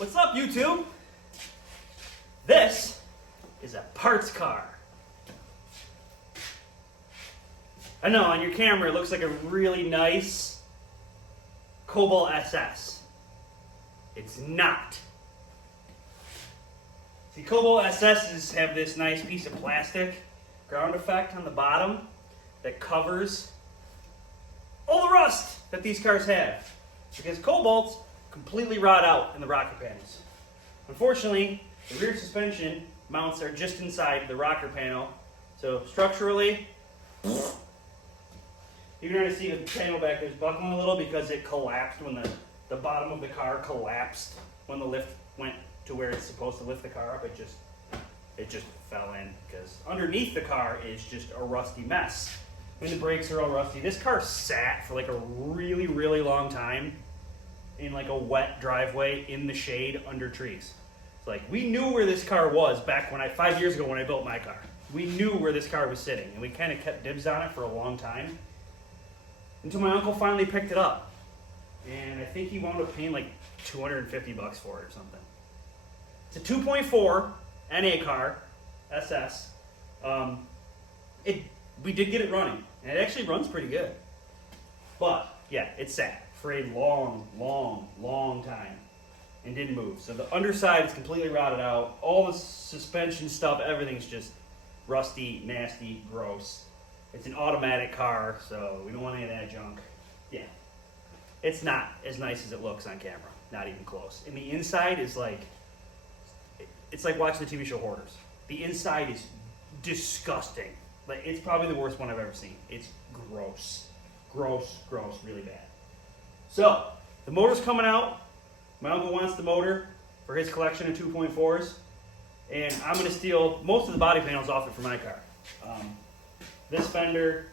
What's up, YouTube? This is a parts car. I know on your camera it looks like a really nice Cobalt SS. It's not. See, Cobalt SS's have this nice piece of plastic ground effect on the bottom that covers all the rust that these cars have. Because Cobalts completely rot out in the rocker panels. Unfortunately, the rear suspension mounts are just inside the rocker panel. So structurally, you're going to see the panel back there is buckling a little because it collapsed when the bottom of the car collapsed when the lift went to where it's supposed to lift the car up. It just fell in because underneath the car is just a rusty mess. I mean, the brakes are all rusty. This car sat for like a really, really long time in like a wet driveway in the shade under trees. It's like we knew where this car was back when 5 years ago when I built my car. We knew where this car was sitting, and we kind of kept dibs on it for a long time until my uncle finally picked it up, and I think he wound up paying like $250 for it or something. It's a 2.4 NA car, SS. We did get it running, and it actually runs pretty good. But yeah, it sat for a long, long, long time and didn't move. So the underside is completely rotted out. All the suspension stuff, everything's just rusty, nasty, gross. It's an automatic car, so we don't want any of that junk. Yeah, it's not as nice as it looks on camera. Not even close. And the inside is like, it's like watching the TV show Hoarders. The inside is disgusting. Like, it's probably the worst one I've ever seen. It's gross. Gross, gross, really bad. So, the motor's coming out. My uncle wants the motor for his collection of 2.4s. And I'm going to steal most of the body panels off it for my car. This fender,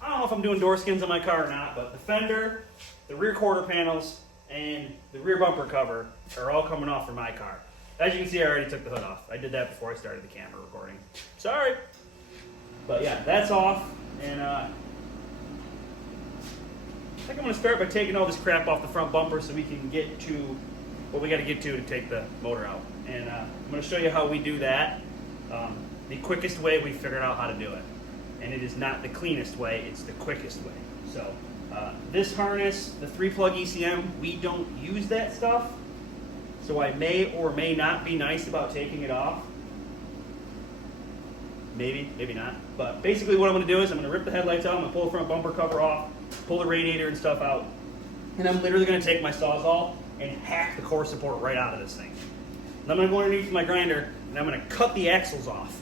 I don't know if I'm doing door skins on my car or not, but the fender, the rear quarter panels, and the rear bumper cover are all coming off for my car. As you can see, I already took the hood off. I did that before I started the camera recording. Sorry. But yeah, that's off. And I think I'm going to start by taking all this crap off the front bumper so we can get to what we got to get to take the motor out. And I'm going to show you how we do that. The quickest way we figured out how to do it. And it is not the cleanest way, it's the quickest way. So this harness, the 3-plug ECM, we don't use that stuff. So I may or may not be nice about taking it off. Maybe, maybe not. But basically what I'm going to do is I'm going to rip the headlights out, I'm going to pull the front bumper cover off, pull the radiator and stuff out, and I'm literally going to take my Sawzall and hack the core support right out of this thing. And I'm going to go underneath my grinder and I'm going to cut the axles off.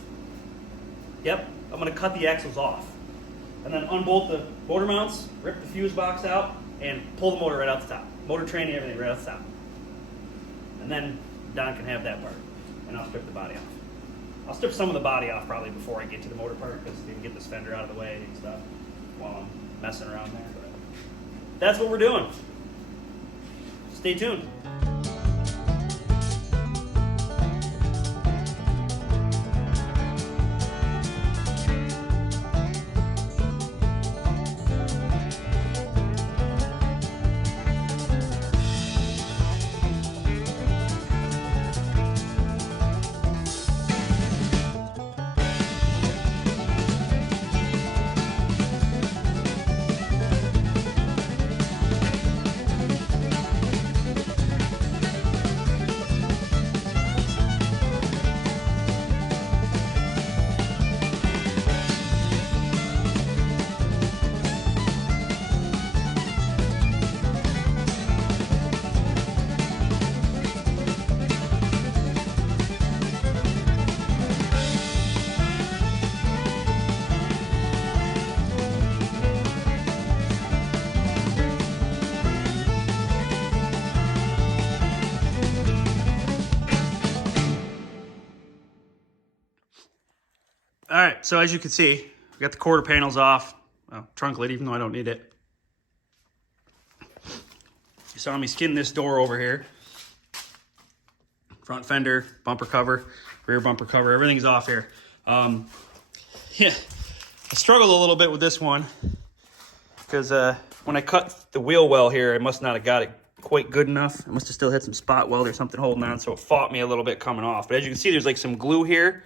Yep, I'm going to cut the axles off. And then unbolt the motor mounts, rip the fuse box out, and pull the motor right out the top. Motor training, everything right out the top. And then Don can have that part, and I'll strip the body off. I'll strip some of the body off probably before I get to the motor part because they can get this fender out of the way and stuff while I'm messing around there. But that's what we're doing. Stay tuned. All right, so as you can see, we got the quarter panels off. Well, trunk lid, even though I don't need it. You saw me skin this door over here. Front fender, bumper cover, rear bumper cover, everything's off here. Yeah, I struggled a little bit with this one because when I cut the wheel well here, I must not have got it quite good enough. I must have still had some spot weld or something holding on, so it fought me a little bit coming off. But as you can see, there's like some glue here.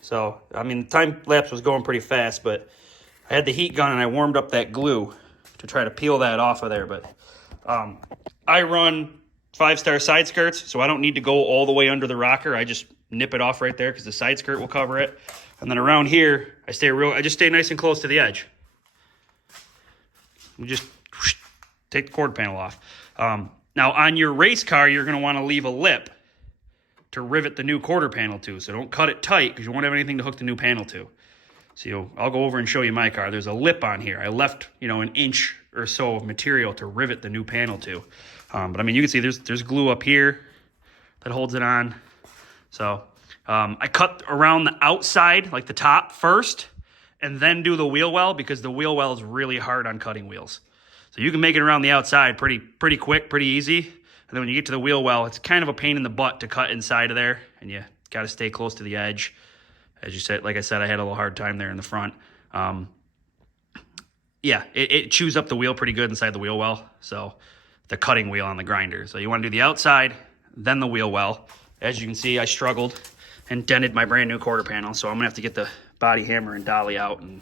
So, I mean, the time lapse was going pretty fast, but I had the heat gun and I warmed up that glue to try to peel that off of there. But I run 5-star side skirts, so I don't need to go all the way under the rocker. I just nip it off right there because the side skirt will cover it. And then around here, I just stay nice and close to the edge. You just take the quarter panel off. Now, on your race car, you're going to want to leave a lip to rivet the new quarter panel to. So don't cut it tight because you won't have anything to hook the new panel to. So I'll go over and show you my car. There's a lip on here. I left, an inch or so of material to rivet the new panel to. But I mean, you can see there's glue up here that holds it on. So I cut around the outside, like the top first, and then do the wheel well because the wheel well is really hard on cutting wheels. So you can make it around the outside pretty quick, pretty easy. And then when you get to the wheel well, it's kind of a pain in the butt to cut inside of there, and you got to stay close to the edge. As you said, like I said, I had a little hard time there in the front. Yeah, it chews up the wheel pretty good inside the wheel well. So the cutting wheel on the grinder. So you want to do the outside, then the wheel well. As you can see, I struggled and dented my brand new quarter panel. So I'm going to have to get the body hammer and dolly out and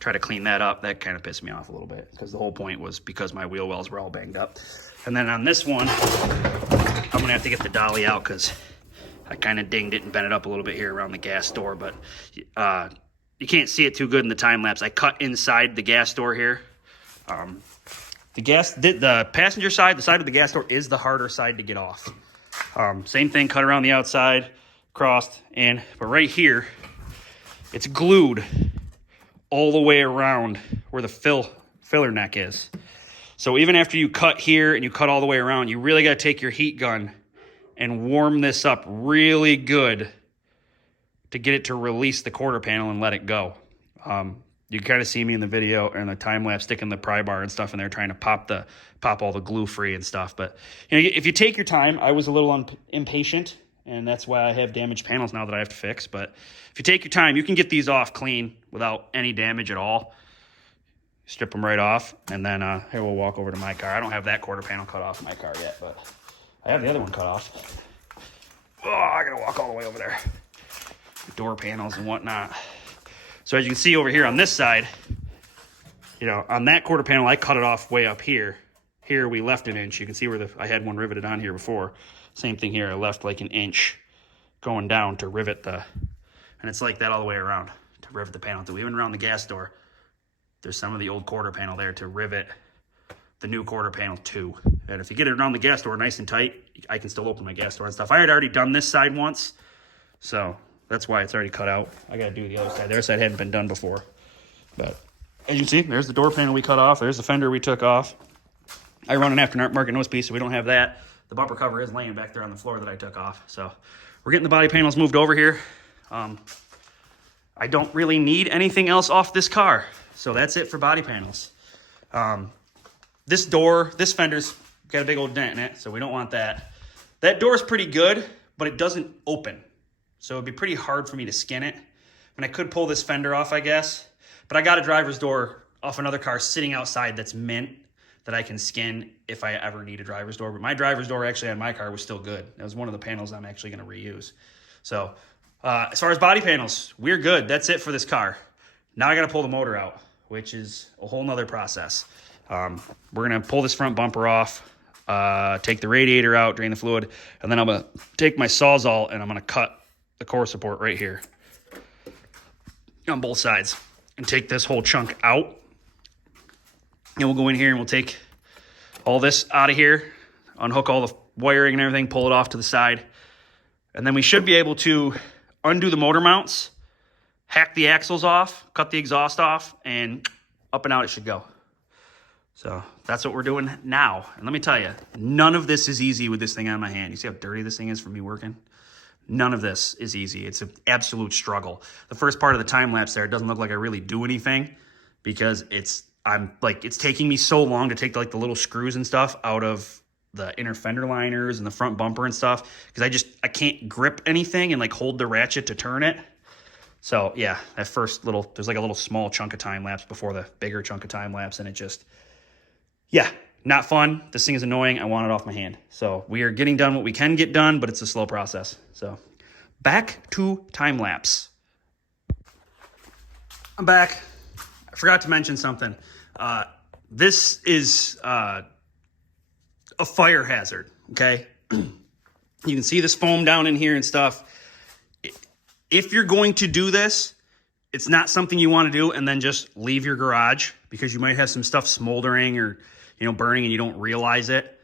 try to clean that up. That kind of pissed me off a little bit because the whole point was because my wheel wells were all banged up. And then on this one, I'm going to have to get the dolly out because I kind of dinged it and bent it up a little bit here around the gas door, but you can't see it too good in the time lapse. I cut inside the gas door here. The passenger side, the side of the gas door is the harder side to get off. Same thing, cut around the outside, crossed, but right here, it's glued all the way around where the filler neck is. So even after you cut here and you cut all the way around, you really got to take your heat gun and warm this up really good to get it to release the quarter panel and let it go. You kind of see me in the video and the time lapse sticking the pry bar and stuff in there trying to pop all the glue free and stuff. But if you take your time, I was a little impatient, and that's why I have damaged panels now that I have to fix. But if you take your time, you can get these off clean without any damage at all. Strip them right off, and then here we'll walk over to my car. I don't have that quarter panel cut off in my car yet, but I have the other one cut off. Oh, I gotta walk all the way over there. Door panels and whatnot. So as you can see over here on this side, on that quarter panel, I cut it off way up here. Here we left an inch. You can see where I had one riveted on here before. Same thing here. I left like an inch going down to rivet and it's like that all the way around to rivet the panel. So even around the gas door, there's some of the old quarter panel there to rivet the new quarter panel too. And if you get it around the gas door nice and tight, I can still open my gas door and stuff. I had already done this side once, so that's why it's already cut out. I got to do the other side. The other side hadn't been done before. But as you can see, there's the door panel we cut off. There's the fender we took off. I run an aftermarket nose piece, so we don't have that. The bumper cover is laying back there on the floor that I took off. So we're getting the body panels moved over here. I don't really need anything else off this car. So that's it for body panels. This fender's got a big old dent in it, so we don't want that. That door's pretty good, but it doesn't open. So it'd be pretty hard for me to skin it. And I could pull this fender off, I guess. But I got a driver's door off another car sitting outside that's mint that I can skin if I ever need a driver's door. But my driver's door actually on my car was still good. That was one of the panels I'm actually going to reuse. So as far as body panels, we're good. That's it for this car. Now I got to pull the motor out, which is a whole nother process. We're going to pull this front bumper off, take the radiator out, drain the fluid, and then I'm going to take my Sawzall and I'm going to cut the core support right here on both sides and take this whole chunk out. And we'll go in here and we'll take all this out of here, unhook all the wiring and everything, pull it off to the side. And then we should be able to undo the motor mounts, hack the axles off, cut the exhaust off, and up and out it should go. So that's what we're doing now. And let me tell you, none of this is easy with this thing on my hand. You see how dirty this thing is from me working? None of this is easy. It's an absolute struggle. The first part of the time lapse there, it doesn't look like I really do anything because it's taking me so long to take the little screws and stuff out of the inner fender liners and the front bumper and stuff because I can't grip anything and hold the ratchet to turn it. So yeah, that first there's a little small chunk of time lapse before the bigger chunk of time lapse, and it just, yeah, Not fun. This thing is annoying. I want it off my hand. So we are getting done what we can get done, but it's a slow process. So back to time lapse. I'm back. I forgot to mention something. This is a fire hazard, okay? You can see this foam down in here and stuff. If you're going to do this, it's not something you want to do and then just leave your garage, because you might have some stuff smoldering or burning and you don't realize it.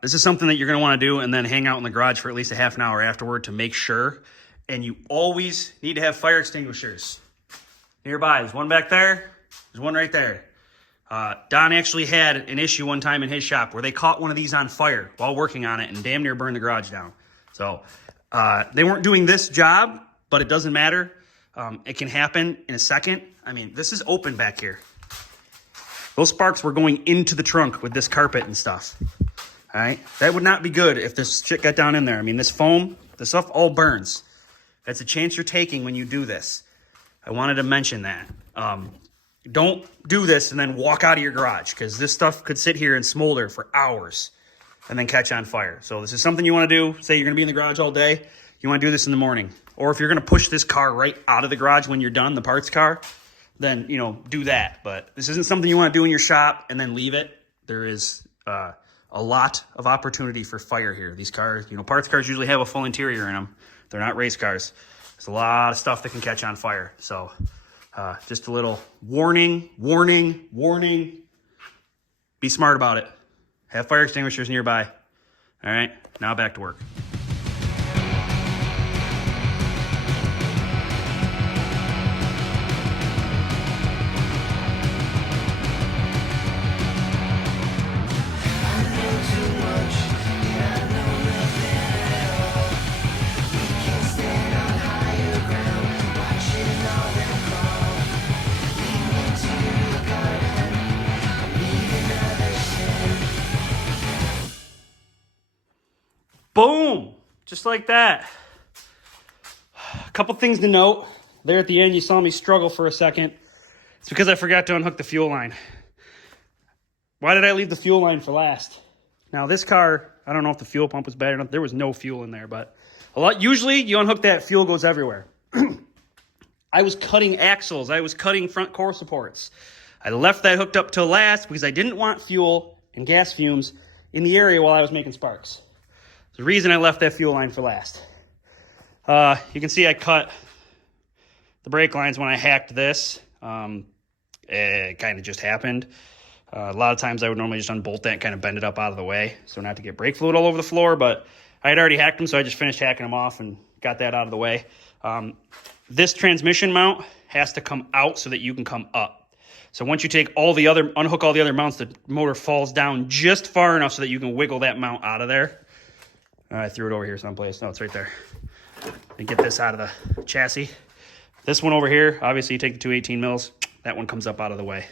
This is something that you're going to want to do and then hang out in the garage for at least a half an hour afterward to make sure. And you always need to have fire extinguishers nearby. There's one back there. There's one right there. Don actually had an issue one time in his shop where they caught one of these on fire while working on it and damn near burned the garage down. So they weren't doing this job, but it doesn't matter. It can happen in a second. I mean, this is open back here. Those sparks were going into the trunk with this carpet and stuff. All right? That would not be good if this shit got down in there. I mean, this foam, this stuff all burns. That's a chance you're taking when you do this. I wanted to mention that. Don't do this and then walk out of your garage, because this stuff could sit here and smolder for hours and then catch on fire. So this is something you want to do. Say you're going to be in the garage all day. You want to do this in the morning. Or if you're going to push this car right out of the garage when you're done, the parts car, then, do that. But this isn't something you want to do in your shop and then leave it. There is a lot of opportunity for fire here. These cars, parts cars usually have a full interior in them. They're not race cars. There's a lot of stuff that can catch on fire. So just a little warning. Be smart about it. Have fire extinguishers nearby. All right, now back to work. Boom! Just like that. A couple things to note. There at the end, you saw me struggle for a second. It's because I forgot to unhook the fuel line. Why did I leave the fuel line for last? Now, this car, I don't know if the fuel pump was bad or not. There was no fuel in there, but usually you unhook that, fuel goes everywhere. I was cutting axles. I was cutting front core supports. I left that hooked up till last because I didn't want fuel and gas fumes in the area while I was making sparks. The reason I left that fuel line for last. You can see I cut the brake lines when I hacked this. It kind of just happened. A lot of times I would normally just unbolt that and kind of bend it up out of the way so not to get brake fluid all over the floor, but I had already hacked them, so I just finished hacking them off and got that out of the way. This transmission mount has to come out so that you can come up. So once you unhook all the other mounts, the motor falls down just far enough so that you can wiggle that mount out of there. I threw it over here someplace. No, it's right there. And get this out of the chassis. This one over here, obviously you take the 218 mils. That one comes up out of the way.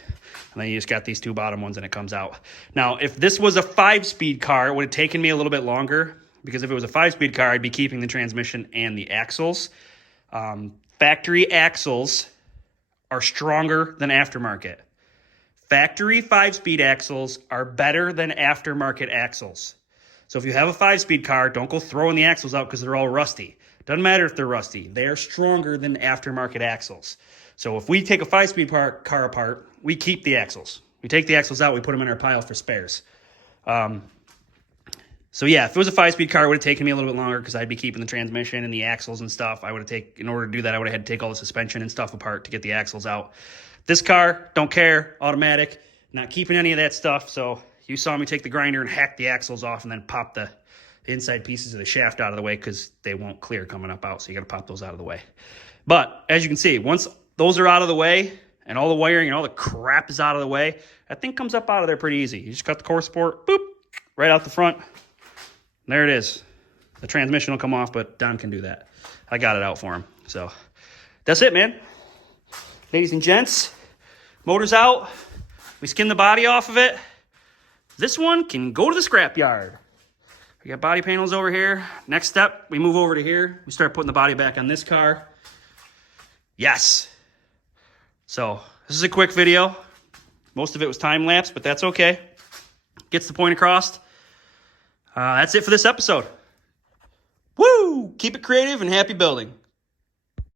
And then you just got these two bottom ones and it comes out. Now, if this was a 5-speed car, it would have taken me a little bit longer, because if it was a 5-speed car, I'd be keeping the transmission and the axles. Factory axles are stronger than aftermarket. Factory 5-speed axles are better than aftermarket axles. So if you have a 5-speed car, don't go throwing the axles out because they're all rusty. Doesn't matter if they're rusty. They are stronger than aftermarket axles. So if we take a 5-speed car apart, we keep the axles. We take the axles out, we put them in our pile for spares. So yeah, if it was a 5-speed car, it would have taken me a little bit longer because I'd be keeping the transmission and the axles and stuff. In order to do that, I would have had to take all the suspension and stuff apart to get the axles out. This car, don't care, automatic, not keeping any of that stuff. So you saw me take the grinder and hack the axles off and then pop the inside pieces of the shaft out of the way because they won't clear coming up out. So you got to pop those out of the way. But as you can see, once those are out of the way and all the wiring and all the crap is out of the way, that thing comes up out of there pretty easy. You just cut the core support, boop, right out the front. There it is. The transmission will come off, but Don can do that. I got it out for him. So that's it, man. Ladies and gents, motor's out. We skinned the body off of it. This one can go to the scrap yard. We got body panels over here. Next step, we move over to here. We start putting the body back on this car. Yes. So this is a quick video. Most of it was time lapse, but that's okay. gets the point across. That's it for this episode. Woo! Keep it creative and happy building.